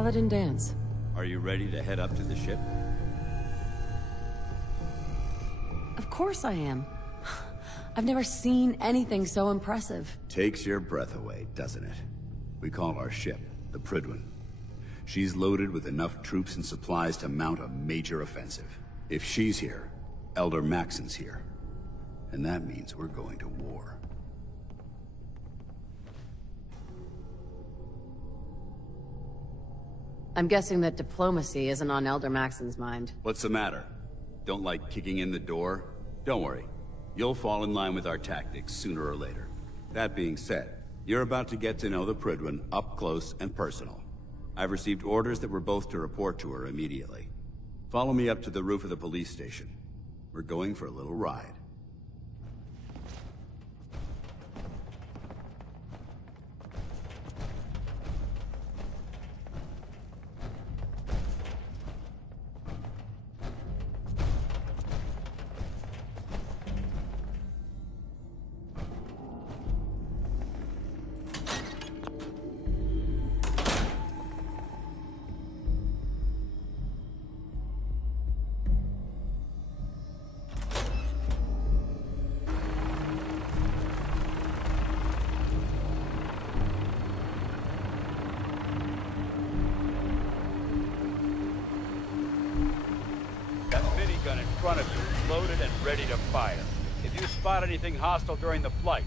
paladin dance. Are you ready to head up to the ship? Of course I am. I've never seen anything so impressive. Takes your breath away, doesn't it? We call our ship the Prydwen. She's loaded with enough troops and supplies to mount a major offensive. If she's here, Elder Maxon's here. And that means we're going to war. I'm guessing that diplomacy isn't on Elder Maxon's mind. What's the matter? Don't like kicking in the door? Don't worry. You'll fall in line with our tactics sooner or later. That being said, you're about to get to know the Prydwen up close and personal. I've received orders that we're both to report to her immediately. Follow me up to the roof of the police station. We're going for a little ride. In front of you, loaded and ready to fire. If you spot anything hostile during the flight,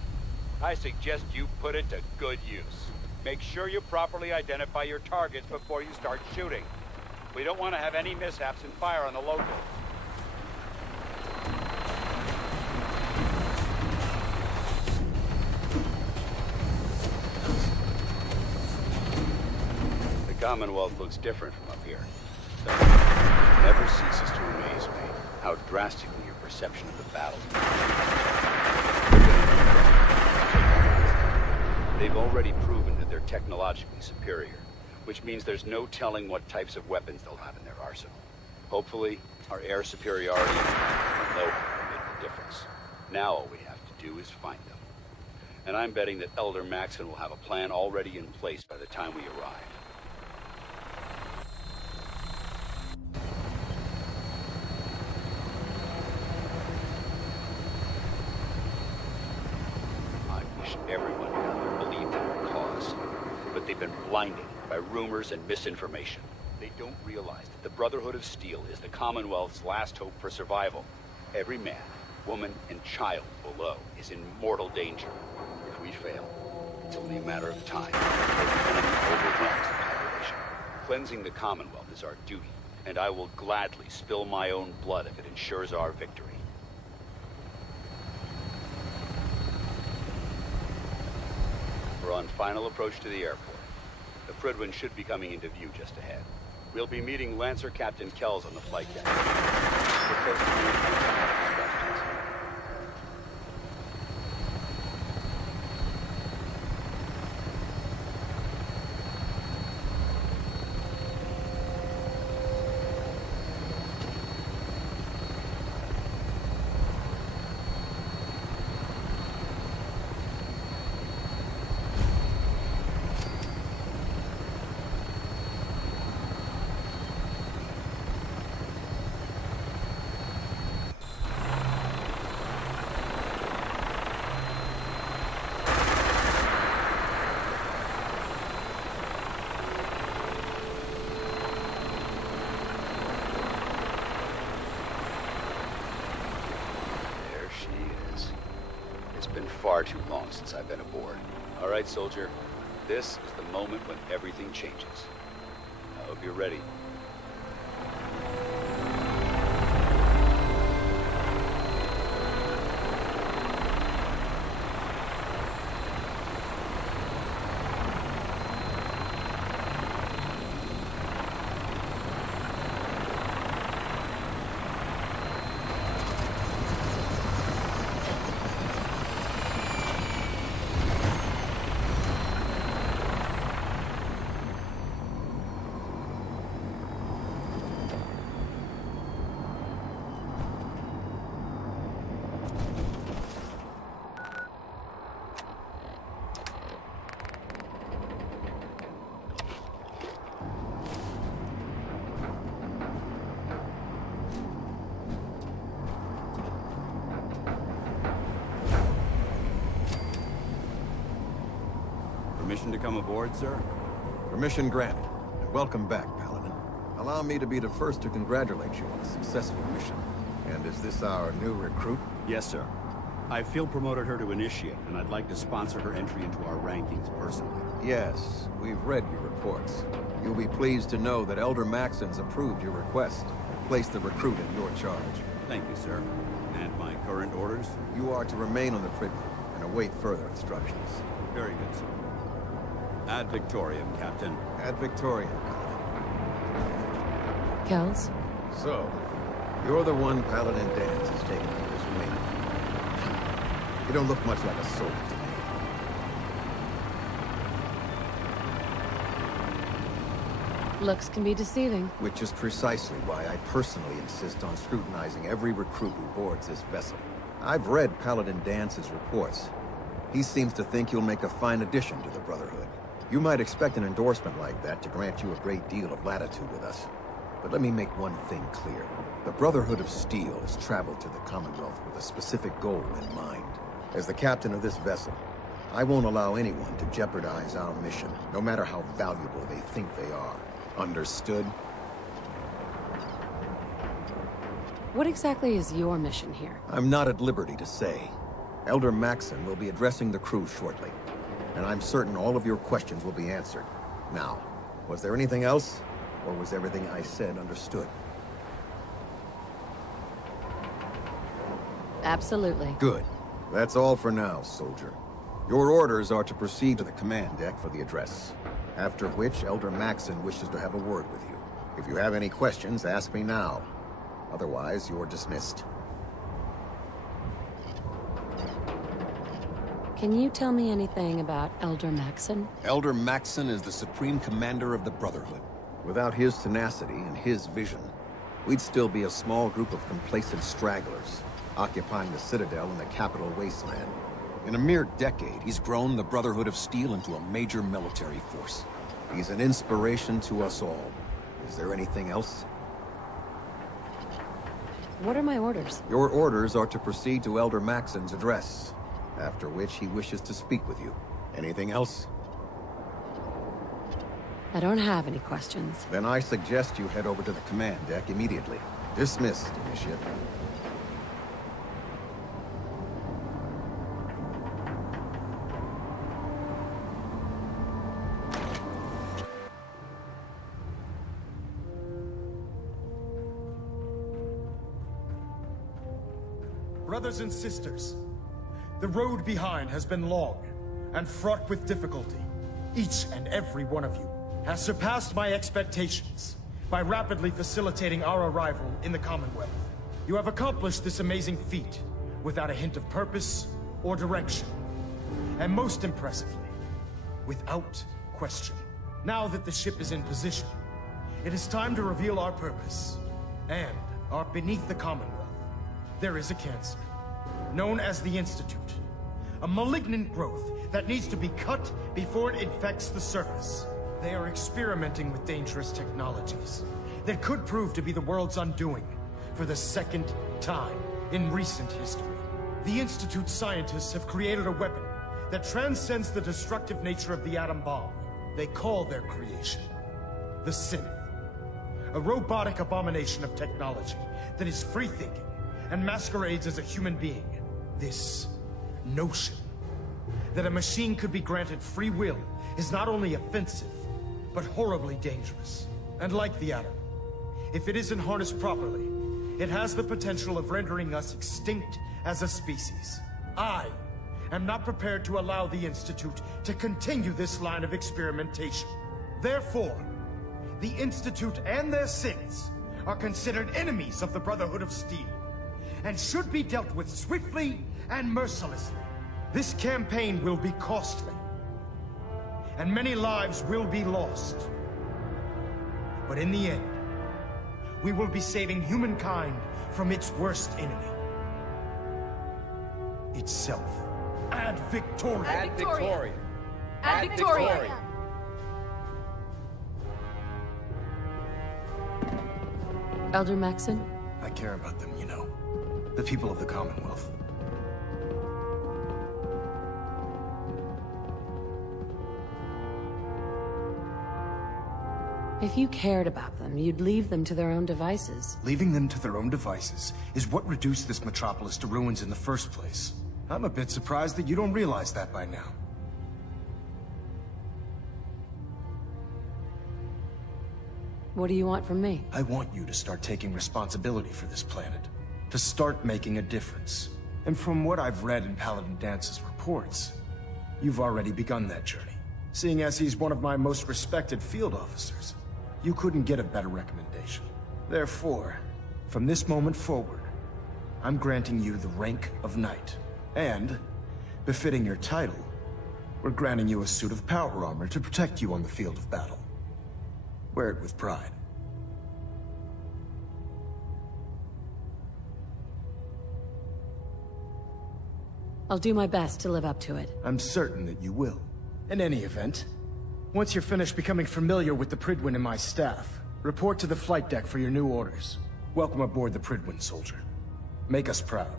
I suggest you put it to good use. Make sure you properly identify your targets before you start shooting. We don't want to have any mishaps and fire on the locals. The Commonwealth looks different from up here. It never ceases to amaze me how drastically your perception of the battle. They've already proven that they're technologically superior, which means there's no telling what types of weapons they'll have in their arsenal. Hopefully, our air superiority and low will make the difference. Now all we have to do is find them. And I'm betting that Elder Maxon will have a plan already in place by the time we arrive. Everyone believed in our cause, but they've been blinded by rumors and misinformation. They don't realize that the Brotherhood of Steel is the Commonwealth's last hope for survival. Every man, woman, and child below is in mortal danger. If we fail, it's only a matter of time before the enemy overwhelms the population. Cleansing the Commonwealth is our duty, and I will gladly spill my own blood if it ensures our victory. We're on final approach to the airport. The Prydwen should be coming into view just ahead. We'll be meeting Lancer Captain Kells on the flight deck. We're close to the questions. Far too long since I've been aboard. All right, soldier. This is the moment when everything changes. I hope you're ready. to come aboard, sir? Permission granted. And welcome back, Paladin. Allow me to be the first to congratulate you on a successful mission. And is this our new recruit? Yes, sir. I feel promoted her to initiate, and I'd like to sponsor her entry into our rankings personally. Yes, we've read your reports. You'll be pleased to know that Elder Maxon's approved your request and placed the recruit in your charge. Thank you, sir. And my current orders? You are to remain on the Prydwen and await further instructions. Very good, sir. Ad Victoriam, Captain. Ad Victoriam, Paladin. Kells? So, you're the one Paladin Danse has taken under his wing. You don't look much like a soldier to me. Looks can be deceiving. Which is precisely why I personally insist on scrutinizing every recruit who boards this vessel. I've read Paladin Dance's reports. He seems to think you'll make a fine addition to the Brotherhood. You might expect an endorsement like that to grant you a great deal of latitude with us. But let me make one thing clear. The Brotherhood of Steel has traveled to the Commonwealth with a specific goal in mind. As the captain of this vessel, I won't allow anyone to jeopardize our mission, no matter how valuable they think they are. Understood? What exactly is your mission here? I'm not at liberty to say. Elder Maxon will be addressing the crew shortly, and I'm certain all of your questions will be answered. Now, was there anything else, or was everything I said understood? Absolutely. Good. That's all for now, soldier. Your orders are to proceed to the command deck for the address. After which, Elder Maxon wishes to have a word with you. If you have any questions, ask me now. Otherwise, you're dismissed. Can you tell me anything about Elder Maxon? Elder Maxon is the Supreme Commander of the Brotherhood. Without his tenacity and his vision, we'd still be a small group of complacent stragglers, occupying the Citadel in the capital wasteland. In a mere decade, he's grown the Brotherhood of Steel into a major military force. He's an inspiration to us all. Is there anything else? What are my orders? Your orders are to proceed to Elder Maxon's address, after which he wishes to speak with you. Anything else? I don't have any questions. Then I suggest you head over to the command deck immediately. Dismissed, Initiate. Brothers and sisters, the road behind has been long and fraught with difficulty. Each and every one of you has surpassed my expectations by rapidly facilitating our arrival in the Commonwealth. You have accomplished this amazing feat without a hint of purpose or direction. And most impressively, without question. Now that the ship is in position, it is time to reveal our purpose. And beneath the Commonwealth, there is a cancer, known as the Institute. A malignant growth that needs to be cut before it infects the surface. They are experimenting with dangerous technologies that could prove to be the world's undoing for the second time in recent history. The Institute's scientists have created a weapon that transcends the destructive nature of the atom bomb. They call their creation the Synth. A robotic abomination of technology that is free-thinking and masquerades as a human being. This notion that a machine could be granted free will is not only offensive, but horribly dangerous. And like the atom, if it isn't harnessed properly, it has the potential of rendering us extinct as a species. I am not prepared to allow the Institute to continue this line of experimentation. Therefore, the Institute and their synths are considered enemies of the Brotherhood of Steel, and should be dealt with swiftly and mercilessly. This campaign will be costly, and many lives will be lost. But in the end, we will be saving humankind from its worst enemy. Itself. Ad Victoriam! Ad Victoriam! Ad Victoriam! Elder Maxon? I care about them, you know. The people of the Commonwealth. If you cared about them, you'd leave them to their own devices. Leaving them to their own devices is what reduced this metropolis to ruins in the first place. I'm a bit surprised that you don't realize that by now. What do you want from me? I want you to start taking responsibility for this planet. To start making a difference. And from what I've read in Paladin Dance's reports, you've already begun that journey. Seeing as he's one of my most respected field officers, you couldn't get a better recommendation. Therefore, from this moment forward, I'm granting you the rank of Knight. And, befitting your title, we're granting you a suit of power armor to protect you on the field of battle. Wear it with pride. I'll do my best to live up to it. I'm certain that you will. In any event, once you're finished becoming familiar with the Prydwen and my staff, report to the flight deck for your new orders. Welcome aboard the Prydwen, soldier. Make us proud.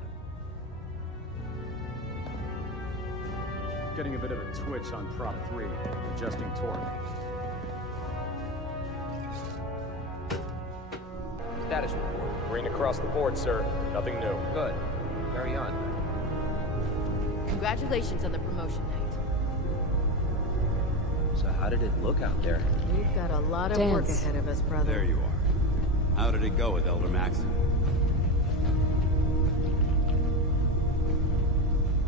Getting a bit of a twitch on Prop 3, adjusting torque. Status report. Green across the board, sir. Nothing new. Good. Carry on. Congratulations on the promotion, Knight. So how did it look out there? We've got a lot of work ahead of us, brother. There you are. How did it go with Elder Maxon?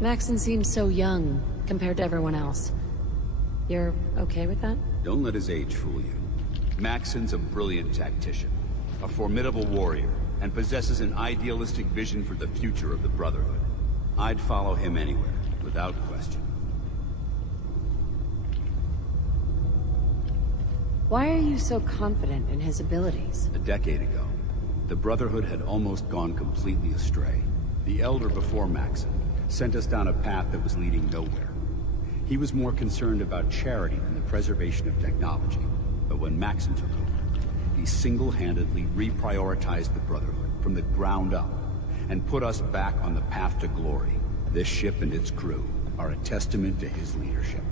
Maxon seems so young compared to everyone else. You're okay with that? Don't let his age fool you. Maxon's a brilliant tactician, a formidable warrior, and possesses an idealistic vision for the future of the Brotherhood. I'd follow him anywhere, without question. Why are you so confident in his abilities? A decade ago, the Brotherhood had almost gone completely astray. The Elder before Maxon sent us down a path that was leading nowhere. He was more concerned about charity than the preservation of technology. But when Maxon took over, he single-handedly reprioritized the Brotherhood from the ground up and put us back on the path to glory. This ship and its crew are a testament to his leadership.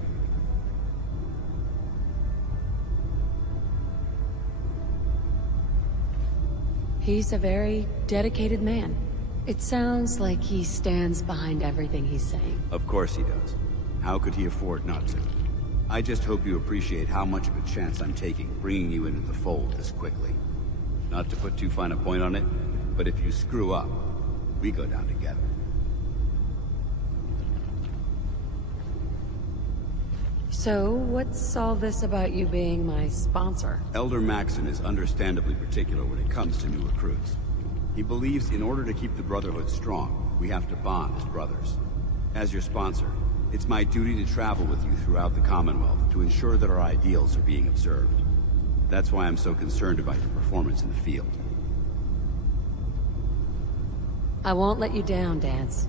He's a very dedicated man. It sounds like he stands behind everything he's saying. Of course he does. How could he afford not to? I just hope you appreciate how much of a chance I'm taking bringing you into the fold this quickly. Not to put too fine a point on it, but if you screw up, we go down together. So, what's all this about you being my sponsor? Elder Maxon is understandably particular when it comes to new recruits. He believes in order to keep the Brotherhood strong, we have to bond as brothers. As your sponsor, it's my duty to travel with you throughout the Commonwealth to ensure that our ideals are being observed. That's why I'm so concerned about your performance in the field. I won't let you down, Dance.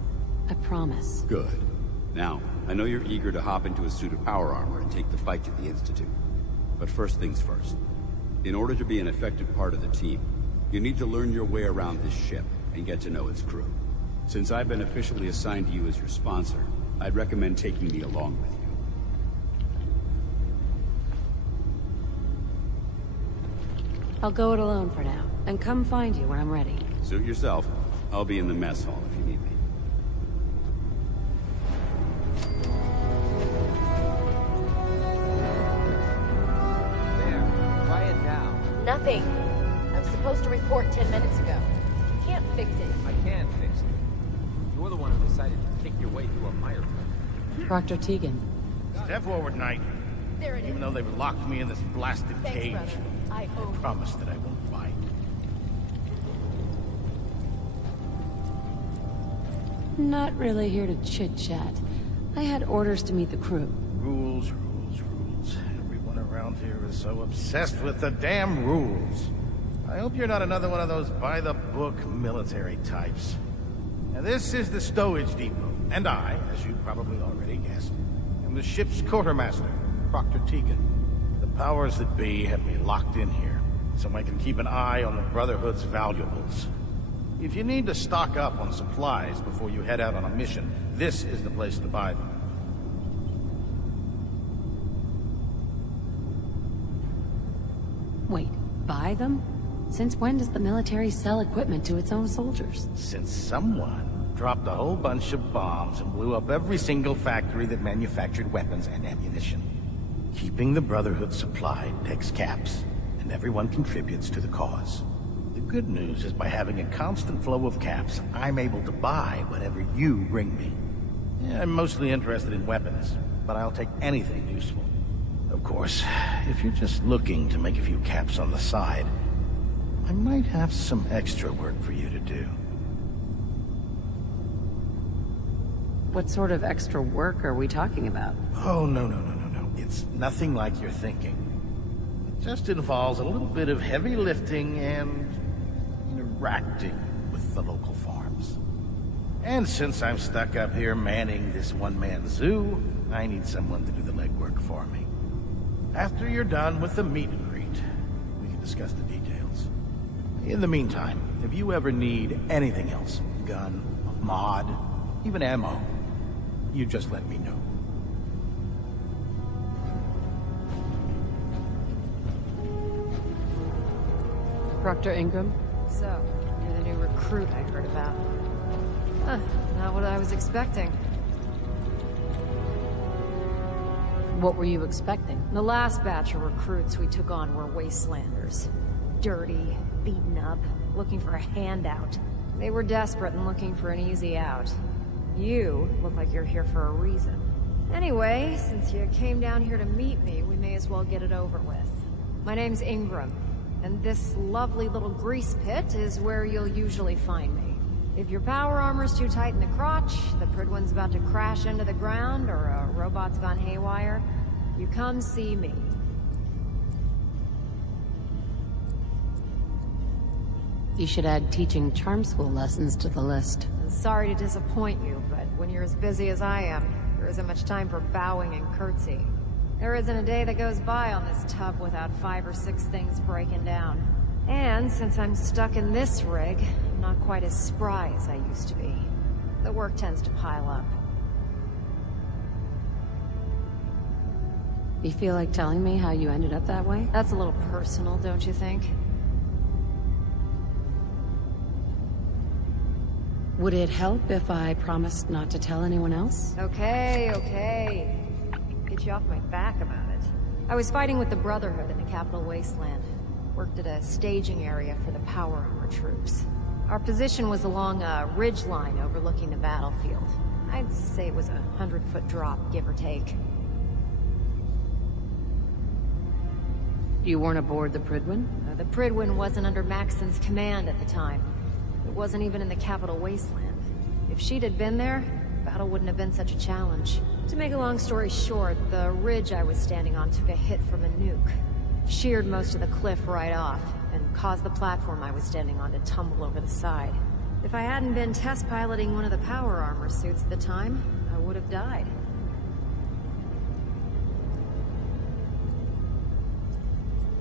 I promise. Good. Now, I know you're eager to hop into a suit of power armor and take the fight to the Institute. But first things first. In order to be an effective part of the team, you need to learn your way around this ship and get to know its crew. Since I've been officially assigned to you as your sponsor, I'd recommend taking me along with you. I'll go it alone for now, and come find you when I'm ready. Suit yourself. I'll be in the mess hall if you need me. There. Quiet now. Nothing. I'm supposed to report 10 minutes ago. You can't fix it. I can fix it. You're the one who decided to kick your way through a mire pit. Proctor Tegan. Step forward, Knight. There it is. Even though they've locked me in this blasted Thanks, cage, brother. I owe you. promise that I won't fight. Not really here to chit-chat. I had orders to meet the crew. Rules, rules, rules. Everyone around here is so obsessed with the damn rules. I hope you're not another one of those by-the-book military types. Now, this is the stowage depot, and I, as you probably already guessed, am the ship's quartermaster, Proctor Tegan. The powers that be have me locked in here, so I can keep an eye on the Brotherhood's valuables. If you need to stock up on supplies before you head out on a mission, this is the place to buy them. Buy them? Since when does the military sell equipment to its own soldiers? Since someone dropped a whole bunch of bombs and blew up every single factory that manufactured weapons and ammunition. Keeping the Brotherhood supplied takes caps, and everyone contributes to the cause. The good news is by having a constant flow of caps, I'm able to buy whatever you bring me. Yeah, I'm mostly interested in weapons, but I'll take anything useful. Of course, if you're just looking to make a few caps on the side, I might have some extra work for you to do. What sort of extra work are we talking about? Oh, no. It's nothing like you're thinking. It just involves a little bit of heavy lifting and interacting with the local farms. And since I'm stuck up here manning this one-man zoo, I need someone to do the legwork for me. After you're done with the meet and greet, we can discuss the details. In the meantime, if you ever need anything else, gun, mod, even ammo, you just let me know. Proctor Ingram? So, you're the new recruit I heard about. Huh, not what I was expecting. What were you expecting? The last batch of recruits we took on were wastelanders. Dirty, beaten up, looking for a handout. They were desperate and looking for an easy out. You look like you're here for a reason. Anyway, since you came down here to meet me, we may as well get it over with. My name's Ingram, and this lovely little grease pit is where you'll usually find me. If your power armor's too tight in the crotch, the Pridwen's about to crash into the ground, or a robot's gone haywire, you come see me. You should add teaching charm school lessons to the list. I'm sorry to disappoint you, but when you're as busy as I am, there isn't much time for bowing and curtsying. There isn't a day that goes by on this tub without 5 or 6 things breaking down. And since I'm stuck in this rig, I'm not quite as spry as I used to be. The work tends to pile up. You feel like telling me how you ended up that way? That's a little personal, don't you think? Would it help if I promised not to tell anyone else? Okay. Get you off my back about it. I was fighting with the Brotherhood in the Capital Wasteland. Worked at a staging area for the power armor troops. Our position was along a ridge line overlooking the battlefield. I'd say it was a 100-foot drop, give or take. You weren't aboard the Pridwen? The Pridwen wasn't under Maxson's command at the time. It wasn't even in the Capital Wasteland. If she'd had been there, battle wouldn't have been such a challenge. To make a long story short, the ridge I was standing on took a hit from a nuke. Sheared most of the cliff right off, and caused the platform I was standing on to tumble over the side. If I hadn't been test piloting one of the power armor suits at the time, I would have died.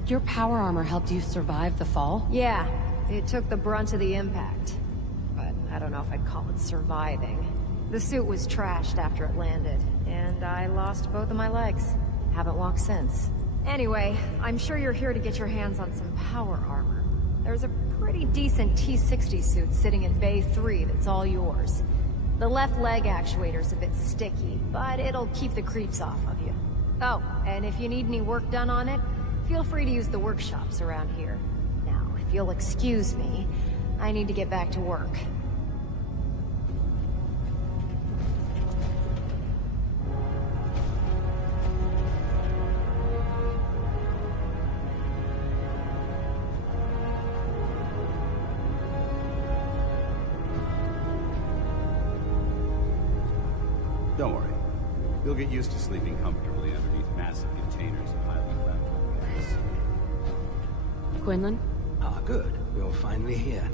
Your power armor helped you survive the fall? Yeah, it took the brunt of the impact. But I don't know if I'd call it surviving. The suit was trashed after it landed, and I lost both of my legs. Haven't walked since. Anyway, I'm sure you're here to get your hands on some power armor. There's a pretty decent T-60 suit sitting in Bay 3 that's all yours. The left leg actuator's a bit sticky, but it'll keep the creeps off of you. Oh, and if you need any work done on it, feel free to use the workshops around here. Now, if you'll excuse me, I need to get back to work. Don't worry. You'll get used to sleeping comfortably underneath massive containers of highly flammable gas. Quinlan? Ah, good. You're finally here.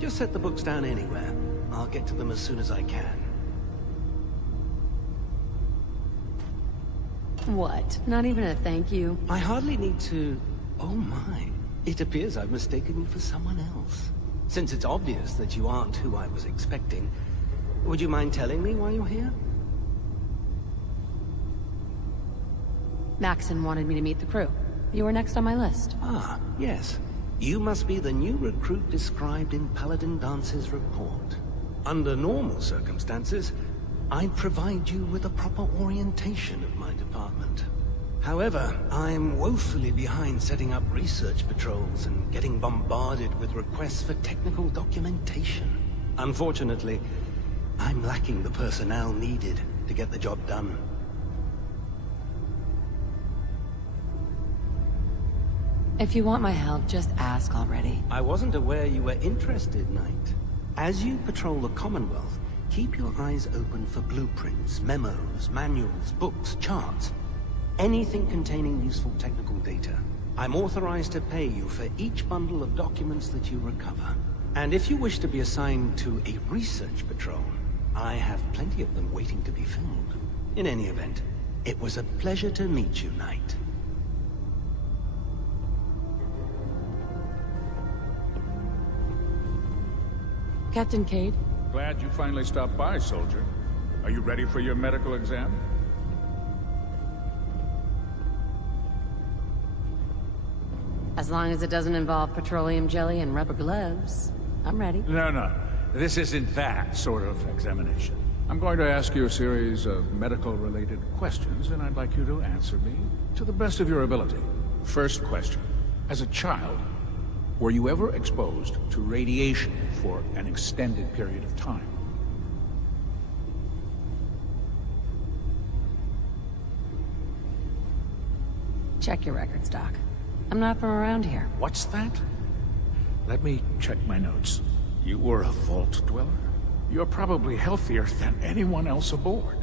Just set the books down anywhere. I'll get to them as soon as I can. What? Not even a thank you? I hardly need to... Oh my. It appears I've mistaken you for someone else. Since it's obvious that you aren't who I was expecting, would you mind telling me why you're here? Maxson wanted me to meet the crew. You were next on my list. Ah, yes. You must be the new recruit described in Paladin Dance's report. Under normal circumstances, I'd provide you with a proper orientation of my department. However, I'm woefully behind setting up research patrols and getting bombarded with requests for technical documentation. Unfortunately, I'm lacking the personnel needed to get the job done. If you want my help, just ask already. I wasn't aware you were interested, Knight. As you patrol the Commonwealth, keep your eyes open for blueprints, memos, manuals, books, charts. Anything containing useful technical data. I'm authorized to pay you for each bundle of documents that you recover. And if you wish to be assigned to a research patrol, I have plenty of them waiting to be filled. In any event, it was a pleasure to meet you, Knight. Captain Cade? Glad you finally stopped by, soldier. Are you ready for your medical exam? As long as it doesn't involve petroleum jelly and rubber gloves, I'm ready. No. This isn't that sort of examination. I'm going to ask you a series of medical-related questions, and I'd like you to answer me to the best of your ability. First question. As a child, were you ever exposed to radiation for an extended period of time? Check your records, Doc. I'm not from around here. What's that? Let me check my notes. You were a vault dweller? You're probably healthier than anyone else aboard.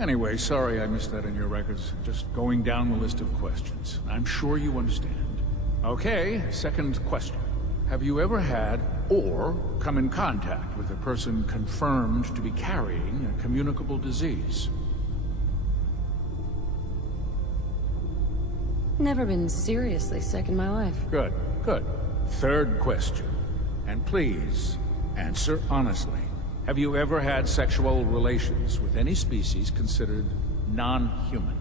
Anyway, sorry I missed that in your records. Just going down the list of questions. I'm sure you understand. Okay, second question. Have you ever had, or come in contact with a person confirmed to be carrying a communicable disease? Never been seriously sick in my life. Good. Third question. And please, answer honestly. Have you ever had sexual relations with any species considered non-human?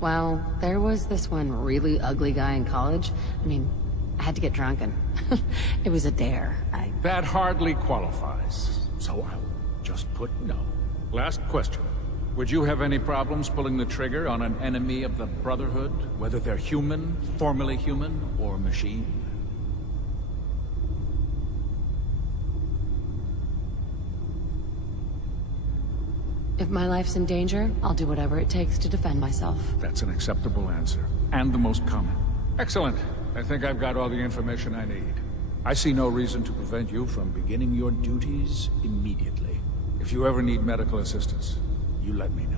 Well, there was this one really ugly guy in college. I mean, I had to get drunk and it was a dare. That hardly qualifies, so I'll just put no. Last question. Would you have any problems pulling the trigger on an enemy of the Brotherhood, whether they're human, formerly human, or machine? If my life's in danger, I'll do whatever it takes to defend myself. That's an acceptable answer, and the most common. Excellent. I think I've got all the information I need. I see no reason to prevent you from beginning your duties immediately. If you ever need medical assistance, you let me know.